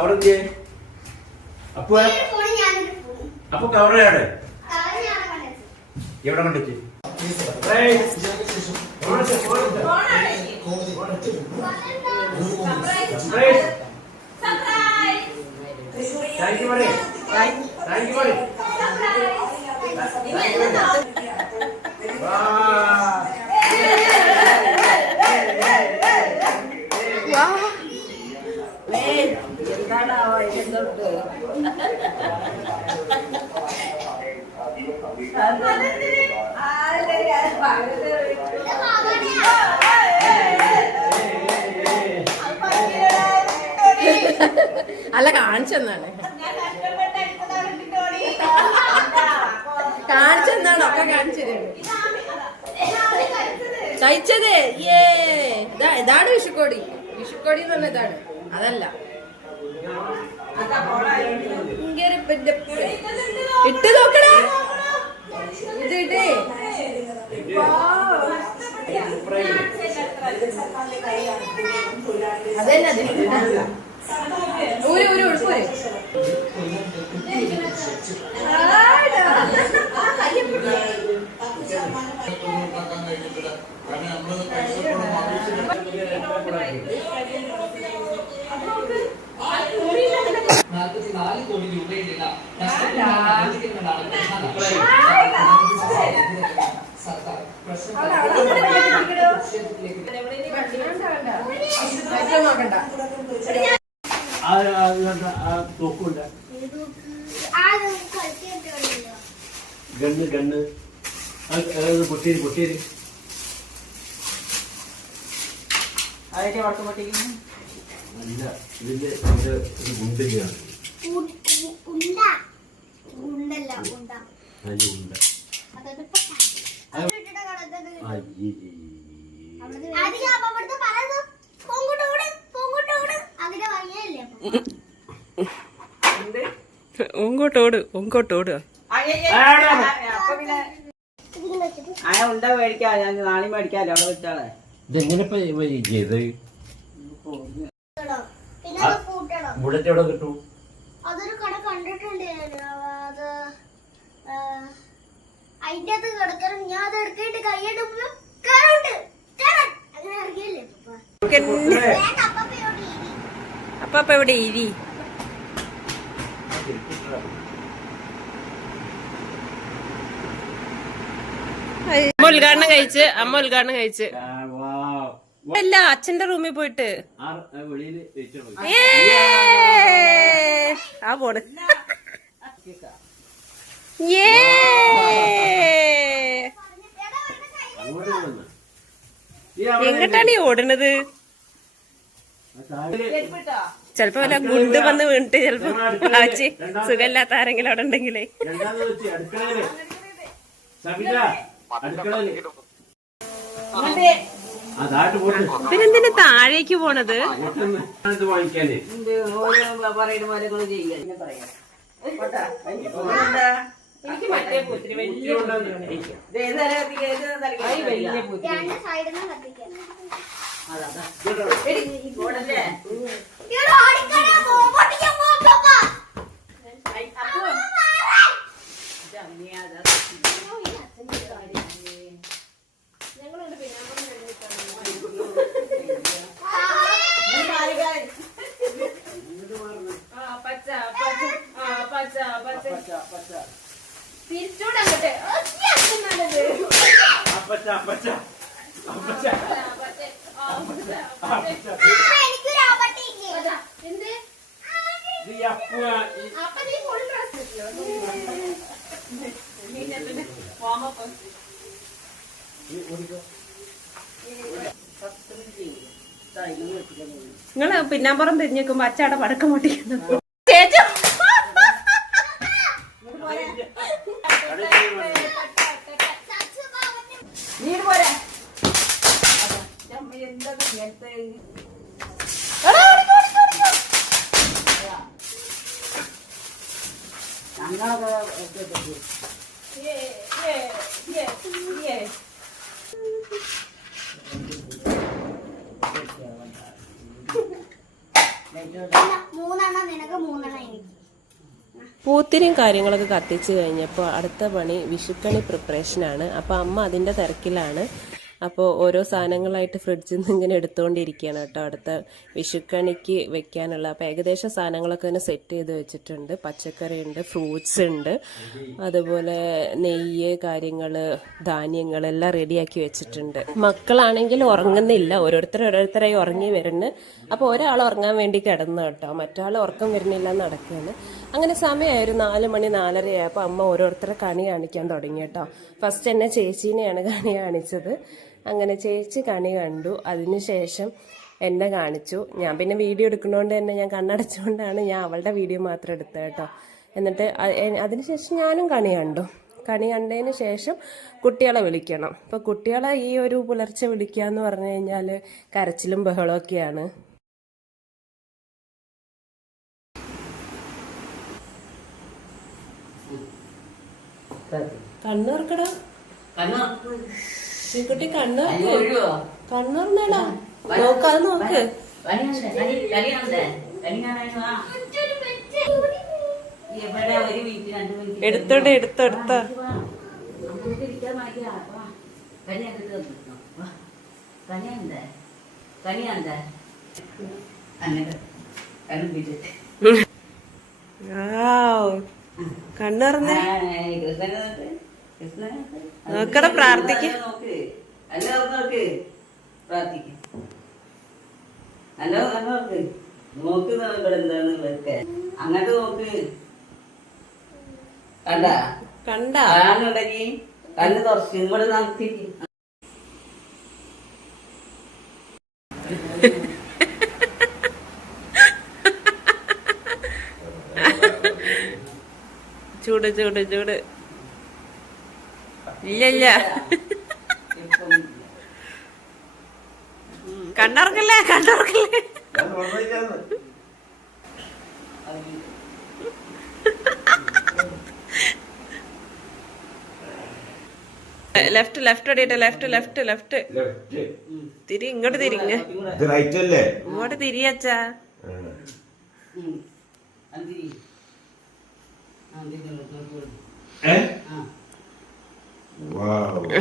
Cover എന്തിയെ അപ്പൊ അപ്പൊ കവർ എവിടെ എവിടെ കണ്ടിച്ച് താങ്ക് യു പറയേ താങ്ക് യു പറയേ അല്ല കാണിച്ചെന്നാണ്. കാണിച്ചെന്നാണ് ഒക്കെ കാണിച്ചത്. കഴിച്ചത് ഏ ഇതാ ഇതാണ് വിഷുക്കോടി. വിഷുക്കോടി എന്ന് പറഞ്ഞ ഇതാണ്. അതല്ല. ഇട്ട് നോക്കടാ. ഇത് ഇട്ടേ അതന്നെ അതിന് ഊര് ഊര് ഉടുപ്പൂര് നാൽപ്പത്തിനാല് കോടി സർക്കാർ ആ ആ, ഇതെന്താ? ആ തോക്കുണ്ട്. Gun gun. പൊട്ടിയത് പൊട്ടിയത് അതിന്റെ വടക്ക് പൊട്ടിക്കുന്നു. അല്ല ഇതിന്റെ ഇതിന്റെ ഒരു ഗുണ്ടികയാണ് ഉണ്ട. അയ്യേ. അത് ഞാൻ ഇതിങ്ങനെ മേടിക്കാം. ഞാൻ നാളെ അവിടെ വെച്ചാളെ. ചെയ്ത്? ബുള്ളറ്റ് എവിടെ കിട്ടും? അതൊരു കട കണ്ടിട്ടുണ്ട് ഞാൻ. അത് ആ, അതിന്റെ അത് കിടക്കണം. ഞാൻ അത് എടുക്കേണ്ട കേറൻ. അങ്ങനെ ഇറങ്ങിയല്ലേ അപ്പൊ എവിടെ ഇരി? അമ്മ ഉദ്ഘാടനം കഴിച്ച് അമ്മ ഉദ്ഘാടനം കഴിച്ച്. അല്ല അച്ഛന്റെ റൂമിൽ പോയിട്ട്. ആ പോണ്. ഏ! എങ്ങട്ടാണ് ഈ ഓടണത്? ചെലപ്പോ വല്ല ഗുണ്ട് വന്ന് വീണിട്ട് ചെലപ്പോ ആച്ചി സുഖമില്ലാത്ത ആരെങ്കിലും അവിടെ ഉണ്ടെങ്കിലേ. അടുക്കളയിൽ. ഇവരെന്തിനാ താഴേക്ക് പോണത്? എനിക്ക് ഇത് വാങ്ങിക്കാനേ. വലിയ നിങ്ങൾ ചെയ്യുക എന്നെ പറയാം പോട്ടാ. എന്താ? ഇത് ഏത് തരം കത്തിക്കാ? ഏത് തരം കത്തിക്കാ? രണ്ട് സൈഡിൽ നിന്ന് കത്തിക്കാം അതാ, അതാ. എടി, ഓടല്ലേ? ഇയാൾ ഓടിക്കളയാ, ബോംബ് പൊട്ടിക്കാൻ പോവാ, പപ്പ. അപ്പൊ മാറാൻ. ജമ്മിയാ, അതാ. ഞാൻ മാറിക്കാരൻ. ആ, പച്ച, പച്ച. ആ, പച്ച, പച്ച. തിരിച്ചൂടെ അങ്ങോട്ട്. ഒറ്റ അച്ഛൻ നല്ലത്. അപ്പച്ച അപ്പച്ച അപ്പച്ച ആ, എനിക്കൊരു ആപത്തി ഇല്ലേ? എന്ത്? ഇത് ഈ അപ്പ ഈ അപ്പൊ നീ full dress ഇട്ടോ? നിങ്ങൾ പിന്നാമ്പുറം തിരിഞ്ഞേക്കുമ്പോ അച്ചാടെ പടക്കം പൊട്ടിക്കുന്നു. പൂത്തിരിയും കാര്യങ്ങളൊക്കെ കത്തിച്ചു കഴിഞ്ഞപ്പോൾ അടുത്ത പണി വിഷുക്കണി പ്രിപ്പറേഷനാണ് അപ്പോൾ അമ്മ അതിന്റെ തിരക്കിലാണ്. അപ്പോൾ ഓരോ സാധനങ്ങളായിട്ട് ഫ്രിഡ്ജിൽ നിന്ന് ഇങ്ങനെ എടുത്തുകൊണ്ടിരിക്കുകയാണ് കേട്ടോ. അടുത്ത വിഷുക്കണിക്ക് വെക്കാനുള്ള അപ്പോൾ ഏകദേശം സാധനങ്ങളൊക്കെ തന്നെ സെറ്റ് ചെയ്ത് വെച്ചിട്ടുണ്ട്. പച്ചക്കറി ഉണ്ട് ഫ്രൂട്ട്സ് ഉണ്ട്. അതുപോലെ നെയ്യ് കാര്യങ്ങൾ ധാന്യങ്ങൾ എല്ലാം റെഡിയാക്കി വെച്ചിട്ടുണ്ട്. മക്കളാണെങ്കിൽ ഉറങ്ങുന്നില്ല. ഓരോരുത്തർ ഓരോരുത്തരായി ഉറങ്ങി വരുന്നു. അപ്പോൾ ഒരാൾ ഉറങ്ങാൻ വേണ്ടി കിടന്നു കേട്ടോ. മറ്റാൾ ഉറക്കം വരുന്നില്ല നടക്കുകയാണ്. അങ്ങനെ സമയമായിരുന്നു നാല് മണി നാലരയായപ്പോൾ അമ്മ ഓരോരുത്തരെ കണി കാണിക്കാൻ തുടങ്ങി കേട്ടോ. ഫസ്റ്റ് എന്നെ ചേച്ചീനെയാണ് കണി കാണിച്ചത്. അങ്ങനെ ചേച്ചി കണി കണ്ടു. അതിനുശേഷം എന്നെ കാണിച്ചു. ഞാൻ പിന്നെ വീഡിയോ എടുക്കുന്നതുകൊണ്ട് തന്നെ ഞാൻ കണ്ണടച്ചുകൊണ്ടാണ് ഞാൻ അവളുടെ വീഡിയോ മാത്രം എടുത്തത് കേട്ടോ. എന്നിട്ട് അതിനുശേഷം ഞാനും കണി കണ്ടു. കണി കണ്ടതിന് ശേഷം കുട്ടികളെ വിളിക്കണം. അപ്പോൾ കുട്ടികളെ ഈ ഒരു പുലർച്ചെ വിളിക്കുക എന്ന് പറഞ്ഞു കഴിഞ്ഞാൽ കരച്ചിലും ബഹളമൊക്കെയാണ്. കണ്ണൂർക്കടാ കണ്ണോ. ശ്രീകുട്ടി കണ്ണൂർ ഒഴിവോ? കണ്ണൂർന്നേടാ നോക്ക്. അത് നോക്ക് എടുത്തോടെ എടുത്തോ ഇരിക്കാൻ നോക്കടാ, പ്രാർത്ഥിക്ക്. അങ്ങോട്ട് നോക്ക്. കണ്ട? കണ്ട. കണ്ണ് തുറച്ച് ഇങ്ങോട്ട് നടത്തിക്ക് ചൂട് ചൂട് ചൂട്. ഇല്ല ഇല്ല. കണ്ടറക്കല്ലേ കണ്ണോർക്കല്ലേ ലെഫ്റ്റ് ലെഫ്റ്റ് അടിയട്ടെ ലെഫ്റ്റ് ലെഫ്റ്റ് ലെഫ്റ്റ് തിരി ഇങ്ങോട്ട് അല്ലേ? ഇങ്ങോട്ട് തിരിയച്ചാ. ഏ? വാവ്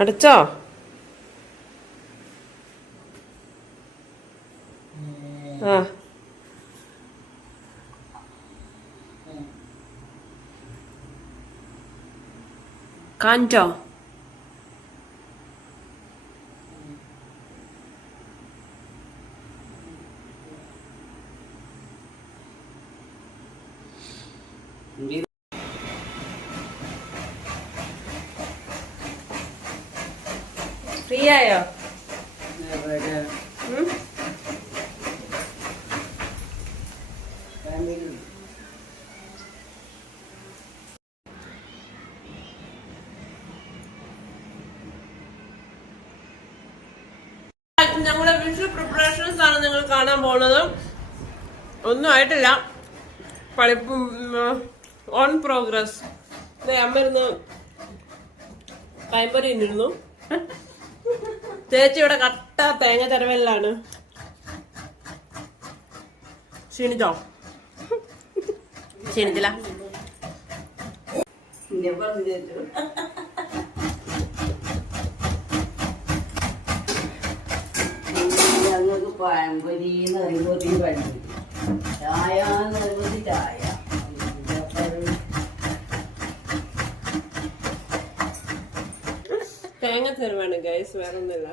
അടച്ചോ? ആ. കാഞ്ചോ ഫാമിലി. ഞങ്ങളുടെ വിഷു പ്രിപ്പറേഷൻസ് ആണ് നിങ്ങൾ കാണാൻ പോകുന്നത് ഒന്നും ആയിട്ടില്ല. പഠിപ്പും ഓൺ പ്രോഗ്രസ് അമ്മ ഇരുന്ന് പയമ്പൊരി ഇരുന്നു ചേച്ചി ഇവിടെ കട്ട തേങ്ങ തരവല്ലാണ് ക്ഷീണിച്ചോ? ക്ഷീണിച്ചില്ല. ഞങ്ങൾക്ക് പഴംപൊരി എന്ന് പറയുമ്പോൾ ചായ എന്ന് പറയുമ്പോൾ ചായ തരുവാണ് ഗൈസ് വേറെ ഒന്നുമില്ല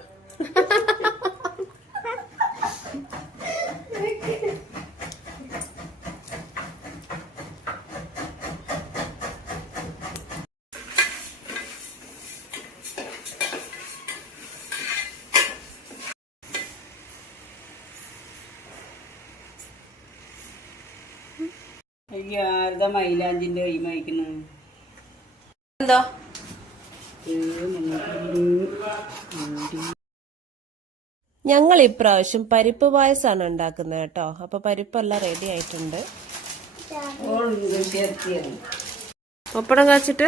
അയ്യോ ആരുടെ മൈലാഞ്ചിന്റെ കൈ മയക്കുന്നു എന്തോ? ഞങ്ങൾ ഇപ്രാവശ്യം പരിപ്പ് പായസാണ് ഉണ്ടാക്കുന്നത് കേട്ടോ. അപ്പോൾ പരിപ്പെല്ലാം റെഡി ആയിട്ടുണ്ട്. പപ്പടം കാച്ചിട്ട്?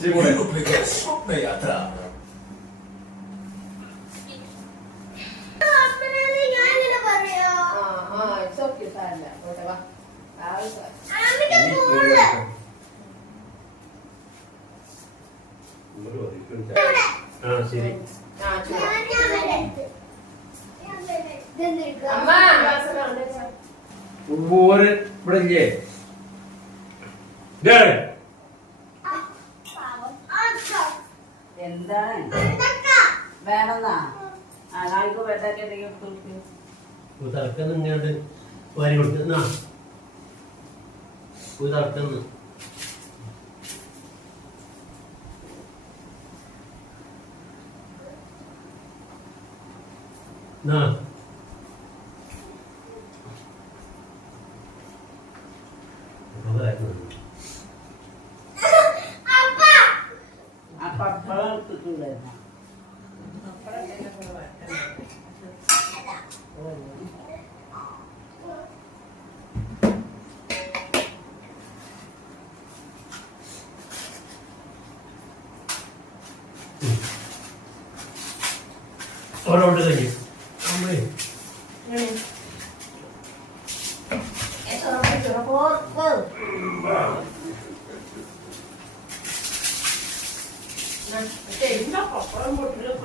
സ്വപ്നയാത്ര ശരി ഇവിടെ ഇല്ലേ എന്താണ്? വേണമെന്നാ? ആ കാണിക്കോ വേണ്ടാക്കി എന്തെങ്കിലും കുതിർക്കുന്നു ഇങ്ങോട്ട് വരി കൊടുക്കുന്ന കുതിർക്കുന്നു എന്നാ Thank.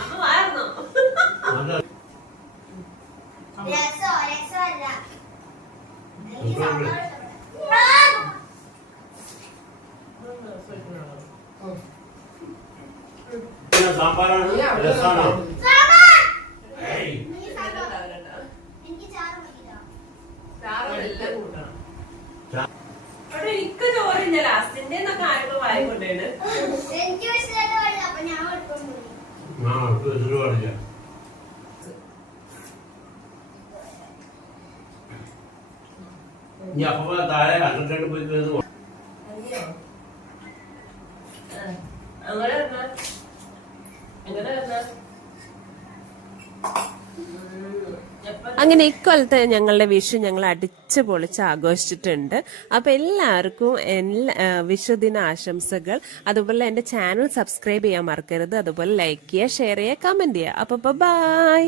അപ്പൊ മാറുന്നു രസോ രസമല്ല. సాంబారా రసానా ഇനി അപ്പൊ താഴെ അണ്ടർഗ്രൗണ്ട് പോയി കയറുന്നു അങ്ങനെ അങ്ങനെ ഞങ്ങളുടെ വിഷു ഞങ്ങൾ അടിച്ചു പൊളിച്ച് ആഘോഷിച്ചിട്ടുണ്ട്. അപ്പോൾ എല്ലാവർക്കും എല്ലാ വിഷുദിന ആശംസകൾ. അതുപോലെ എന്റെ ചാനൽ സബ്സ്ക്രൈബ് ചെയ്യാൻ മറക്കരുത്. അതുപോലെ ലൈക്ക് ചെയ്യുക ഷെയർ ചെയ്യുക കമന്റ് ചെയ്യുക. അപ്പോൾ ബൈ